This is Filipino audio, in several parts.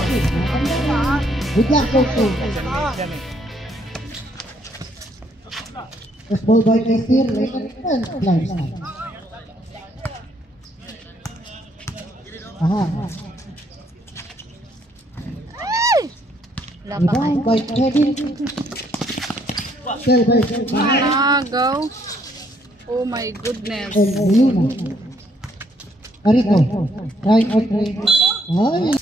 Good luck, coach. First ball by Kaysir, late and flies. Aha. Rebound by Kevin. Go. Oh my goodness. And Yuna. Arito. Try out three. Ay.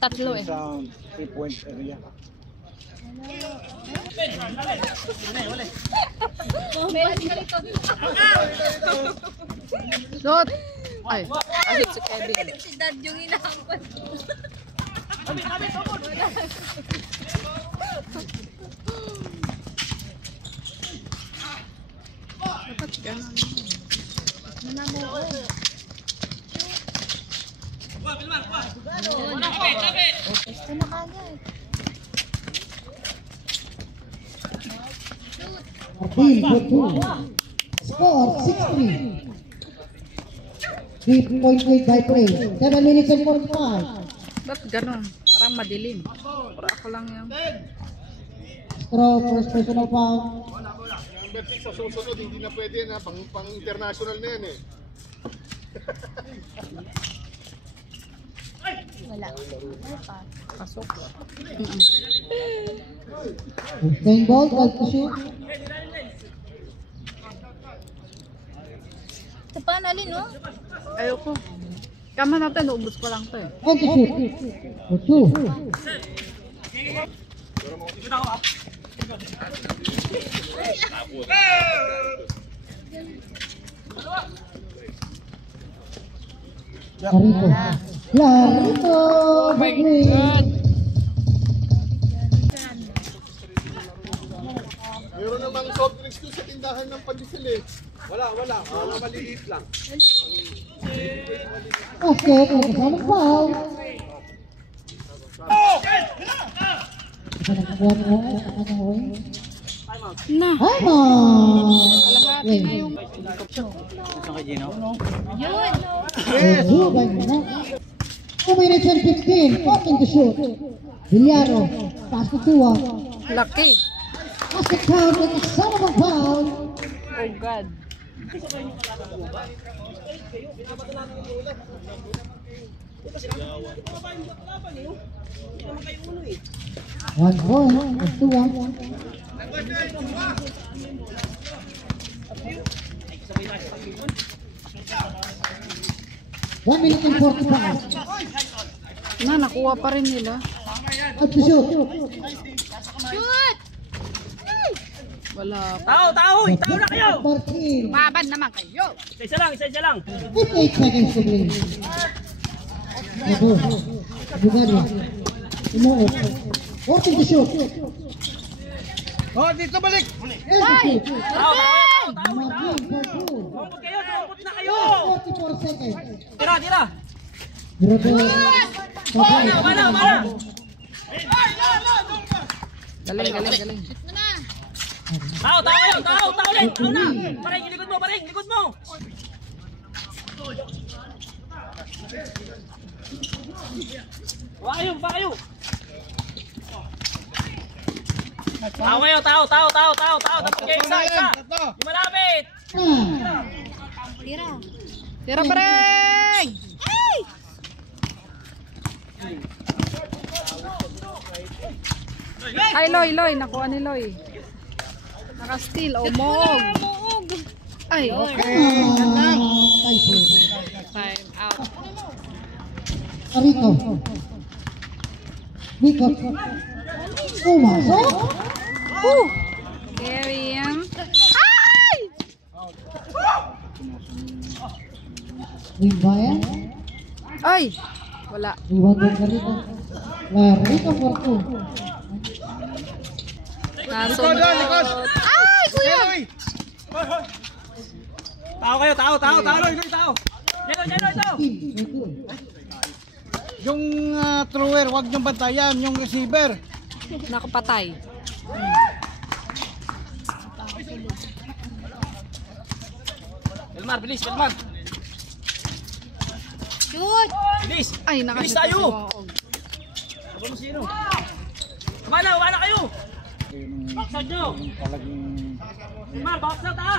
Tatlo eh. 3-point area. Dot. Ay, ahit si Kevin. Si Dad yung inahampan. Dapat ganun. Gusto na kagad. Appeal for two. Score 6-3. 3-point lead by play. 7 minutes and 45. Ba't ganun? Parang madilim. Pero ako lang yung... Throw, first personal foul. Number 6 sa susunod, hindi na pwede na. Pang-international na yan eh. Wala. Ano pa? Pasok. Playing ball, called to shoot. Ito pa, Nalin, no? Ayoko. Kama natin, uubos ko lang to eh. And to shoot. For two. Larito. Larito. Oh my God! Meron namang soft drinks doon sa tindahan ng Pandisil eh. Wala. Maliliit lang. Basket, kasama foul. Ito nakakuha niya sa kanyang ring. Na! Time out! Kalahati na yung... Yun! 2 minutes and 15. 14 to shoot. Villaro. Pass to Tua. Lucky! Basket count with the son of a foul. Oh God! One point. And Tua. One minute and 45. Na, nakuha pa rin nila. Out to shoot. Shoot! Wala pa. Tao na kayo! 14. Babad naman kayo! Isa lang. With 8 seconds to play. Ito. Bugari. Umuot. 14 to shoot. Oh, dito balik! Ay! Tao! Maging for two. Sumupot na kayo! 44 seconds. Tira! Wala. Galing. Tao ulit! Tao na! Paring, likod mo! Payo! Tao! Dapat kayo isa! Di malapit! Tira pa rin! Ay, Loy. Nakuha ni Loy. Naka-steal. Moog. Ay, okay. Time out. Arito. Nikot. Pumasok. Carry him. Ay! Rimbayan. Ay! Wala. Iwan din ka rito. Larito for two. Nasunod. Ay, kuya! Tao kayo! Loy! Tao! Yung thrower, wag niyong bantayan. Yung receiver. Nakapatay. Belmar, bilis, Belmar. Shoot! Bilis. Ay, Bilis nakashoot tayo. si Moog. Aba mo sino? Umana kayo. Backside nyo. Belmar, backside ha.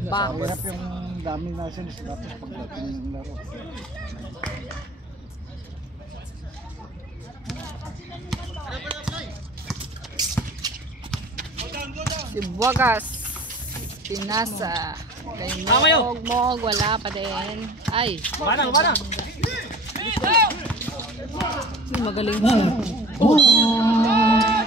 Box. Hirap yung dami natin dapat pagdating ng laro. Si Buwagas. Pinasa. Kay Moog, wala pa din. Ay, Umana. magaling.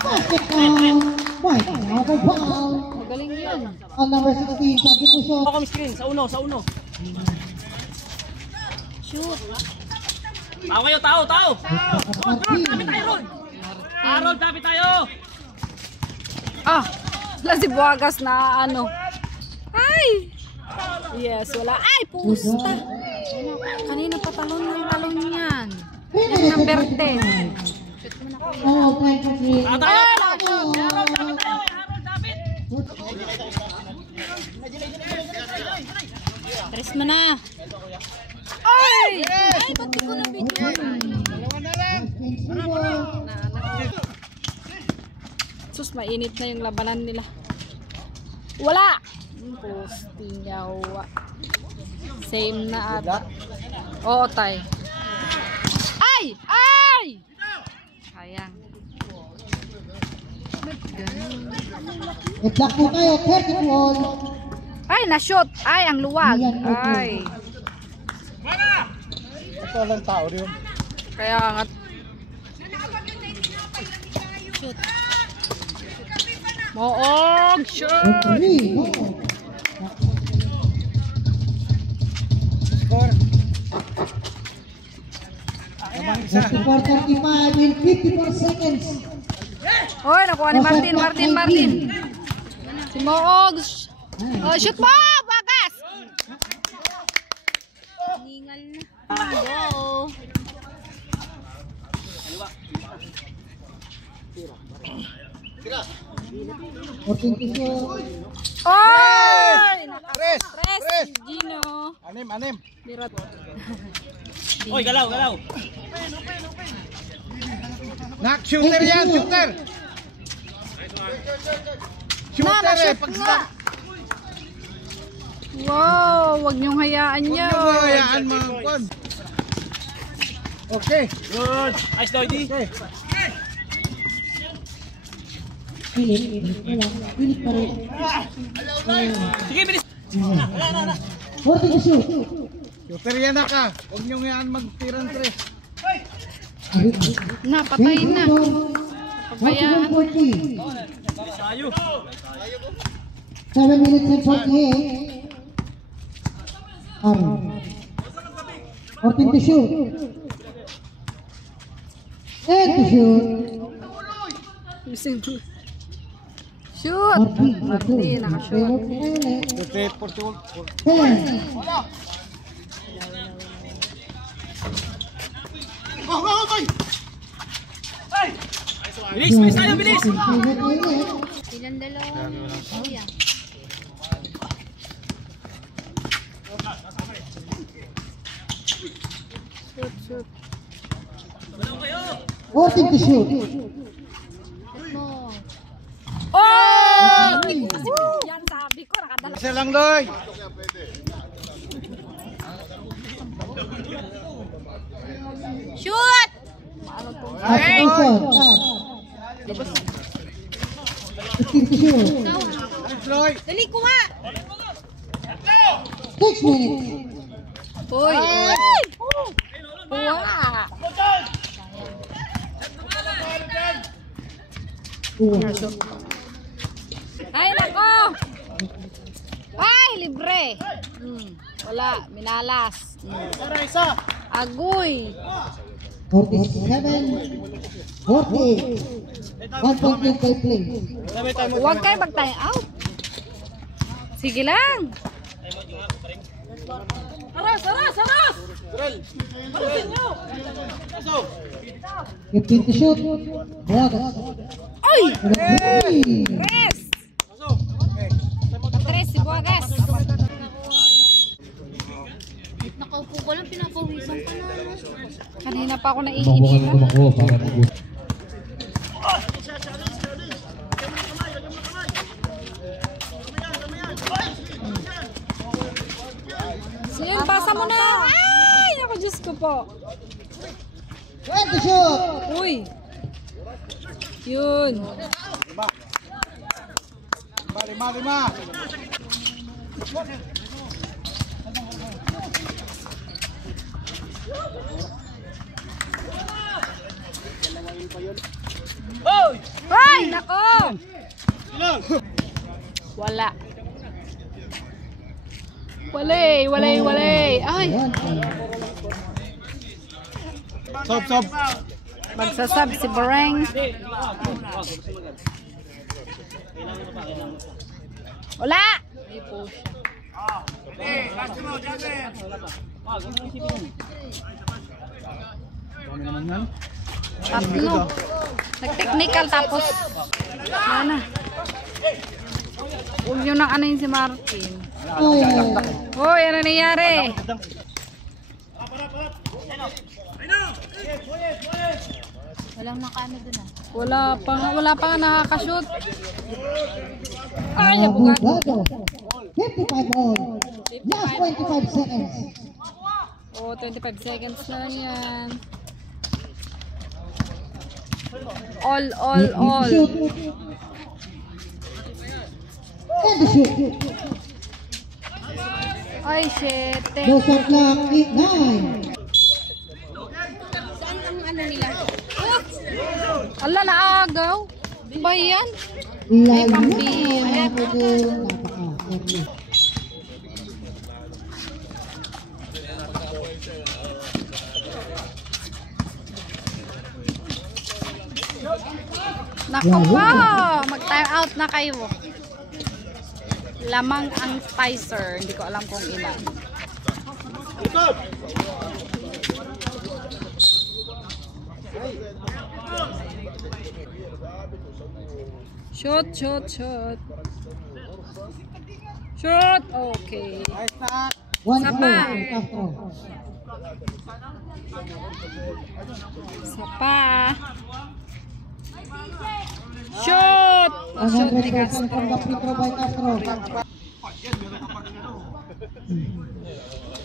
Basketball. White, another foul. Magaling yun. On number 16, substitution. Ako screen, sa uno. Shoot! Tao kayo, tao. Martin. Harold, tapit tayo. Ah, wala si Buwagas na ano. Ay! Yes, wala. Ay, pusta. Kanina pa talon yan. Yan number 10. Oh, 23. Harold, tapit tayo. Tres mo na! Ay! Ay, ba't di ko nabigyan? Sus, mainit na yung labanan nila. Wala! Posting yawa. Same na ata. Oo, tay. Ay! Sayang. Good luck po kayo, 30 ball. Ay, na-shoot! Ay, ang luwag! Ay! Ito lang tao rin. Kaya nga. Shoot! Moog! Shoot! 3, no. Score. 54-35 in 54 seconds. Hoy, nakuha ni Martin. Si Moog! Oh, shoot mo! Bagas! Ningal na. Go! Working to shoot. Oy! Tres! Tres! Gino! Anim! Birot. Oy, galaw. Nak, shooter yan! Shooter! Shooter eh! Pag nga. Wow! Huwag niyong hayaan niya. hayaan mga kon. Okay. Good. Nice, Doity. Pilit pa rin. Sige, bilis. Working to shoot. Shooter yan na ka. Huwag niyong yan magtirang tres. Napatay na. Pabayaan. 41-40. Tayo. 7 minutes and 48. Working to shoot. And to shoot. Shoot! Martin, nakashoot. Okay, 41. 10. Bilis tayo, bilis. Silang dalawa. Oh, yeah. Shoot. Working to shoot. Shoot mo. Oh! Yan sabi ko, nakadala. Isa lang, Loy. Shoot! Substitution. 15 to shoot. Loy. Dali, kuha! 6 minutes. Uy! Wala! Ay, nako! Ay, libre! Wala, minalas. Agoy! 47. 48. 1 point lead by play. Huwag kayo mag-time out. Sige lang. Aras! 15 to shoot. Buwagas. Ay! Three. Rest! Kanina pa ako Mabukan naiinip. tumakbo para mag-boot. Siyan, pasa mo na. Ay, ako Diyos ko po. 20 shoot. Uy. Yun. Lima. Hoy! Ay, nako. Wala. Walay. Ay, Sob. magsasab si Bareng. Wala. Ay, push. Tatlo. Nag-technical tapos. Mana? Huwag nyo nang ano yun si Martin. Hoy, ano nangyari? Walang nakano dun ah. Wala pa nga nakakashoot. Ay, abugado. Abogado. 55 all. Last 25 seconds. Oh, 25 seconds na lang yan. All. Shoot. And the shoot. Ay, shit. No shot clock. 9. Saan ang ano nila? Ala, naagaw. Ba yan? Ay, pambira. Naku po, mag-time out na kayo. Lamang ang Spicer. Hindi ko alam kung ilan. Shoot. Shoot. Okay. One Sapa. point, Castro. Isa pa. Shoot. Shoot ni 100% Castro. from the free throw by Castro.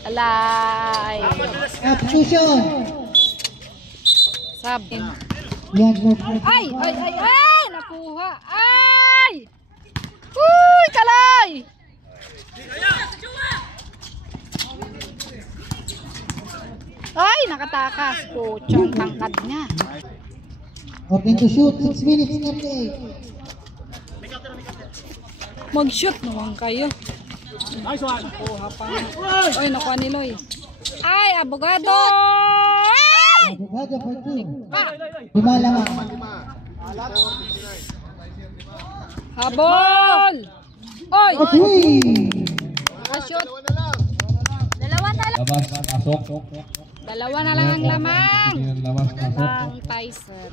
Alay. Substitution. Sab. Yan, no. Ay! Nakuha! Ay! Uy! Kalay! Ay! Nakatakas. Puchong tangkad niya. Open to shoot. 6 minutes 38. Mag-shoot naman kayo. Nice one! Nakuha pa nga. Oy, nakuha ni Loy. Ay! Abogado! Ay! Abogado for 2. Ah! Lumalamang. Habol! Oy! Uy! Nakashoot. Dalawa na lang. Labas, pasok. Dalawa na lang ang lamang. Labas, pasok. Ang Tyson.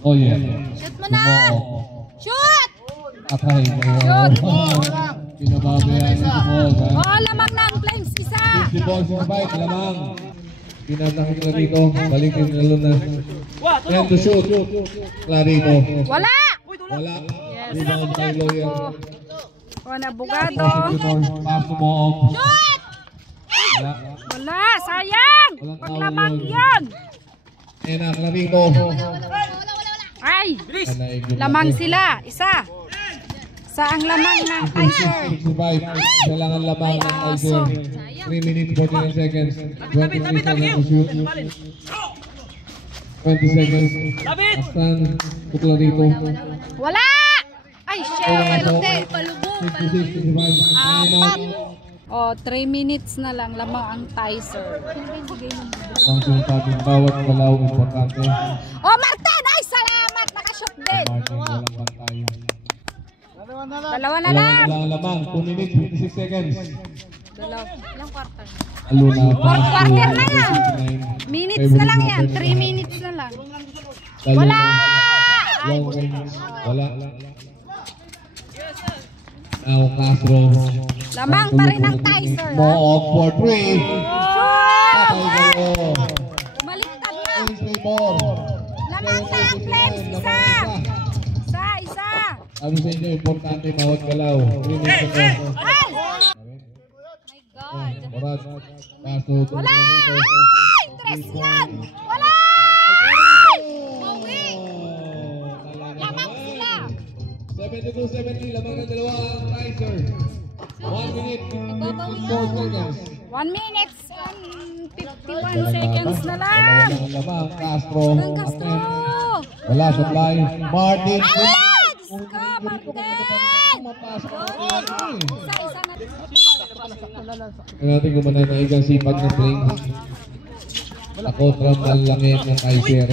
Oh yeah. Shoot mo na! Shoot! Atay. Shoot! Pinababayaan si Paul. Oh, lamang na ang Flames. Isa! Si Paul, si Mike, lamang. Pinatake na dito. Balikin na Luna. And to shoot. Clarito. Wala! Wala. Rebound by Lawyer. O, nabugado. Pass mo off. Shoot! Wala. Wala, sayang! Paglamang yan! And Clarito. Ay! Lamang sila. Isa. Sa ang lamang ng Tyson. 65. Isa lang ang lamang ng Tyson. 3 minutes 49 seconds. 23 seconds to shoot. 20 seconds. Astan to Clarito. Wala! Ay, shit! Palubong. 66, 65. Apat. O, 3 minutes na lang. Lamang ang Tyson. Ang sinasabing bawat balaw importante. O, Martin! Ay, salamat! Nakashoot din. Martin, walang pantay. Dalawa na lang. Walang lamang. 2 minutes 56 seconds. Ilang kwarta? Aluna. Fourth quarter na yan. Minutes na lang yan. 3 minutes na lang. Wala! Long range. Wala. Now Castro. Lamang pa rin ang Tyson. Mo for 3. Shoot! Sabi sa inyo, importante bawat galaw. 3 minutes na to. Ay! My God. Morad. Kaso, Wala! Ay! Tres yan! Wala! Bawi! Lamang sila! 72-70, lamang ng dalawa ang Kaiser. 1 minute, 54 seconds. 1 minute and 51 seconds na lang! Lamang, Castro. Ang Castro! Wala, supply. Martin. Ay! Diyos ko, Martin! Isa-isa na. Kaya natin kumanan na igang sipag ng Flames. Ako, trambal lang yan ng Kaiser.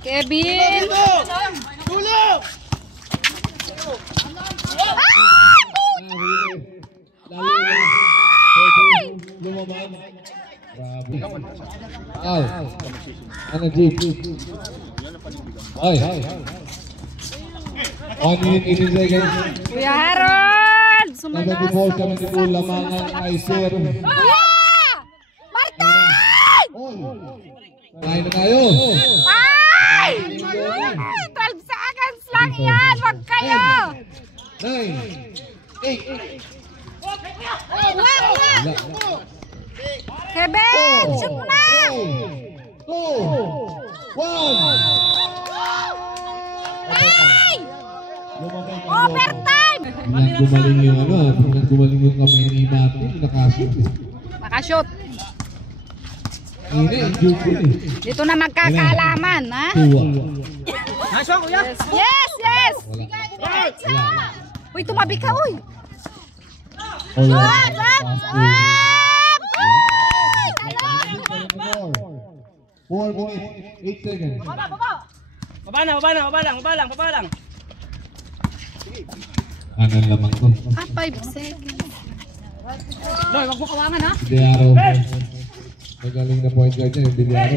Kevin! Tulong! Lumamang. Grabe. Al. Ano, Jeep? Ay. 1 minute, 18 seconds. Kuya Harold! Sumalas! 74-72, lamang ang Kaiser. Kuya! Martin! Kain na tayo. Ay! 12 seconds lang yan! Wag kayo! 9, 8, Wag! Kevin! Shoot mo na! 2, 1. Ay! Overtime! Biglang gumaling yung biglang gumaling yung kamay ni Martin, nakashoot. Nakashoot. Hindi, yung joke yun eh. Dito na magkakaalaman, ha? Tuwa. Nice one, kuya. Yes, yes! Wala. Uy, tumabi ka, uy! Wala. Up, up, up! Uy! Talo! 4 minutes, 8 seconds. Baba lang. Kanan lamang to. 5 seconds. Loy, wag mo kawangan, ha? Bilyaro. Magaling na point guard niya, yung Bilyaro.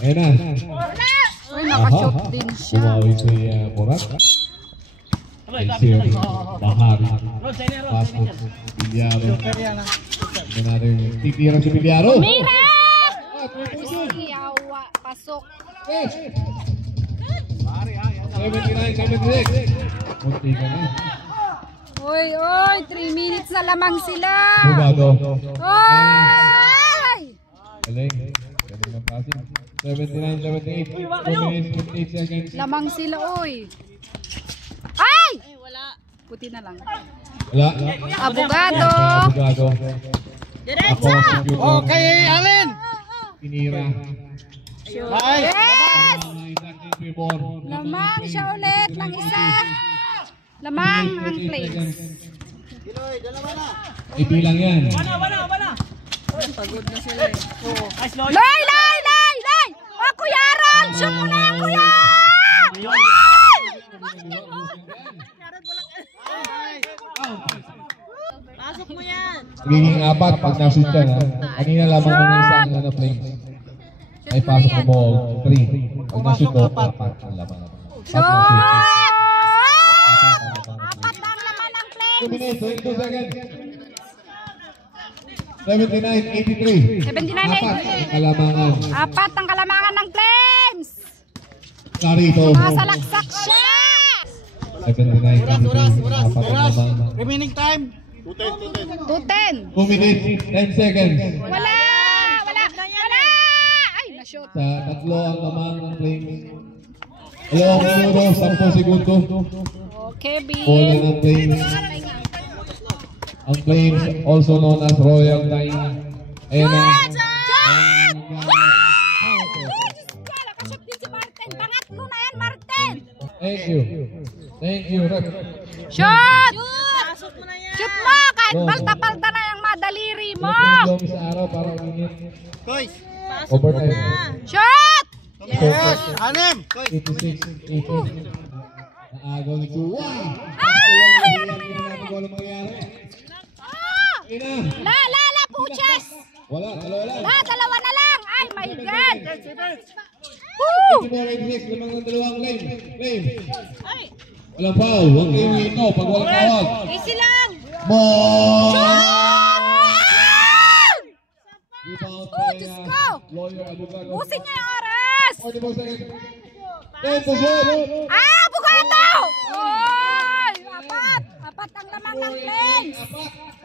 Ayan na. Uy, nakashoot din siya. Bumawi si Morat. Kaiser, Bahari. Pasok, Bilyaro. Tignan natin, titira si Bilyaro. Mira! Yawa, pasok. 79-76. Munti ka na. Uy, 3 minutes na lamang sila. Bugado. Uy! Galing. Galing ng passing. 79-78. 2 minutes, 58 seconds. Lamang sila, uy. Ay! Puti na lang. Wala. Abogado. Bugado. Diretso! Okay, Allen! Tinira. Yes! Lamang siya ulit ng isa. Lamang ang place. Ibilang yan. Wala. Nice, Loy. Loy! O, Kuya Ron! Shoot mo na, Kuya! Pasok mo yan. Magiging 4 pag nashoot ka na. Kanina lamang ng isang Flames. Ay pasok ko mo 3. Pag nashoot ko, 4 ang laman. Shoot! Apat na ang laman ng 2 Flames. minutes, 22 seconds. 79-83. 79-83. Kalamangan. Apat ang kalamangan ng Flames. Narito. Masalaksak siya. 79-83. Apat ang lamang. Remaining time. 210. 2 minutes, 10 seconds. Wala! Ay, na-shoot. Sa tatlo ang lamang ng Flames. 2 minuto, 10 segundo. Okay, B. Bola ng Flames. Ang Flames, also known as Royal Time. Ayan na. Shot! Wow! Nakashot din si Martin. Pangatlo na yan, Martin. Thank you. Thank you, Rep. Shot! Pasok mo na yan. Shoot mo! Kahit palta-palta na yung madaliri mo. Long sa araw para uminit. Guys, Pasok mo Overtime. na. Shot! yes, Anem. 86, 80. Naagaw ni Tuway. Ay! Ano nangyari? Walang mangyari. Ah! Ina. La, puches! Wala, dalawa lang. Dalawa na lang. Ay, my God. 84-86, lamang ng dalawang Flame. Walang foul. Huwag kayong ito pag walang tawag. Easy lang. Ball! Shot! Rebound Oh, Diyos ko! Lawyer Abogado. Busin niya yung oras. 44 seconds. 10 to shoot. Ah, Bugado! Oh! Apat ang lamang ng Flames.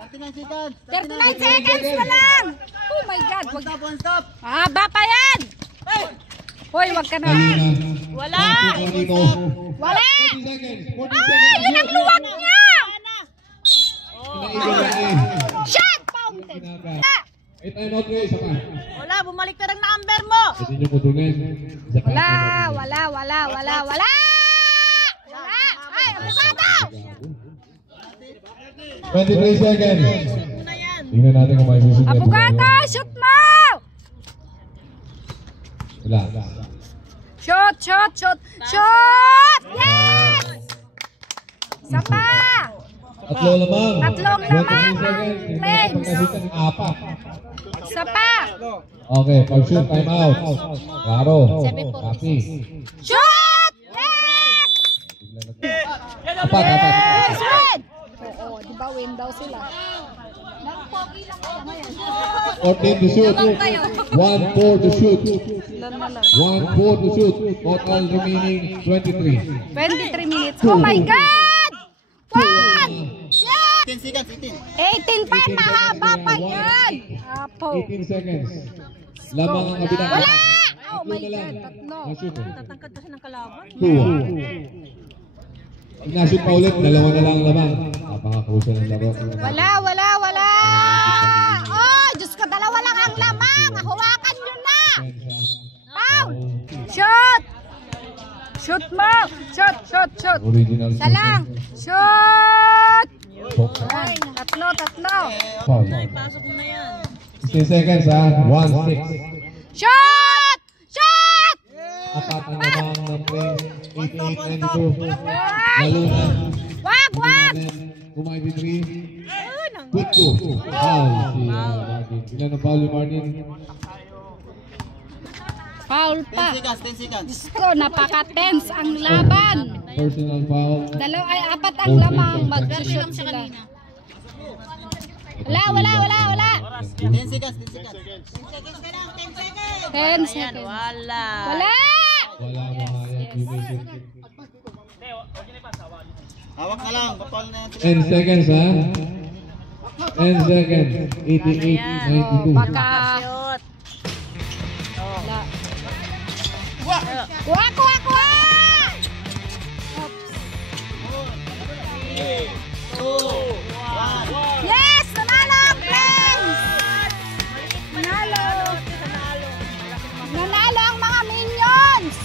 39 seconds. 39 seconds na lang. Oh my God. One stop, one stop. Haba pa yan. Hoy, wag ka na. Wala. Wala. 40 seconds. 40 Ay, seconds. yun ang luwag niya. Shot! Fountain. May time out kayo, isa pa. Wala, bumalik na ng number mo. Pwede nyo kutunin. Isa pa. Wala. Ay, abogado. 23 seconds. Muna yan. Tingnan natin kung may susunod. Abogado, shoot mo. Wala. Shot! Yes! Isa pa. Tatlo lamang. Tatlong 23 lamang. seconds. Tingnan Flames. natin pagkasutan. Apat. Isa pa. Okay, pag-shoot, time out. Klaro. Copy. Shoot! Yes! Apat. Yes, win! Oo, di ba win daw sila? Nagpogi lang kayo ngayon. 14 to shoot. 1-4 to shoot. 1-4 to shoot. Total remaining 23. 23 minutes. Oh my God! One! Yes! 10 seconds, 18 18. pa, mahaba pa yan. Apo. 18 seconds. Lamang ang kabila. Wala! Oh Tatlo my na lang. God, tatlo. Na-shoot. Tatangkad kasi ng kalaban. 2. Pag na-shoot pa ulit, dalawa na lang ang lamang. Napaka-crucial ng laro. Wala. Oh, Diyos ko, dalawa lang ang lamang. Hawakan nyo na. Pow! Shoot! Shoot mo! Shoot! Original. Isa lang! Shoot! Focus. Ay, tatlo! Foul. Pasok mo na yan. 16 seconds ha. 1-6. Shoot! Apat ang lamang ng play. 88-92. Lalo na. Wag! Kumain 3. Put 2. Foul si Martin. Ilan ang foul ni Martin? Foul pa. 10 seconds. Diyos ko, napaka-tense ang laban. Personal foul. Apat ang lamang mag-shoot sila. Wala. 10 seconds, 10 seconds. 10 seconds. Wala. Wala! Wala mahayag. You make it. Hawak na lang, kapal na yan. 10 seconds ha. 10 seconds. 88-92. Baka... Shoot. Wala. Kuha! Yes! Nanalo ang Flames! Nanalo ang mga minions!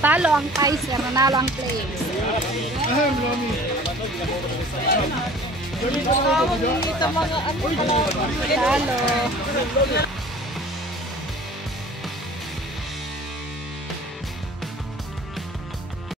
Talo ang Kaiser, nanalo ang Flames. Talo.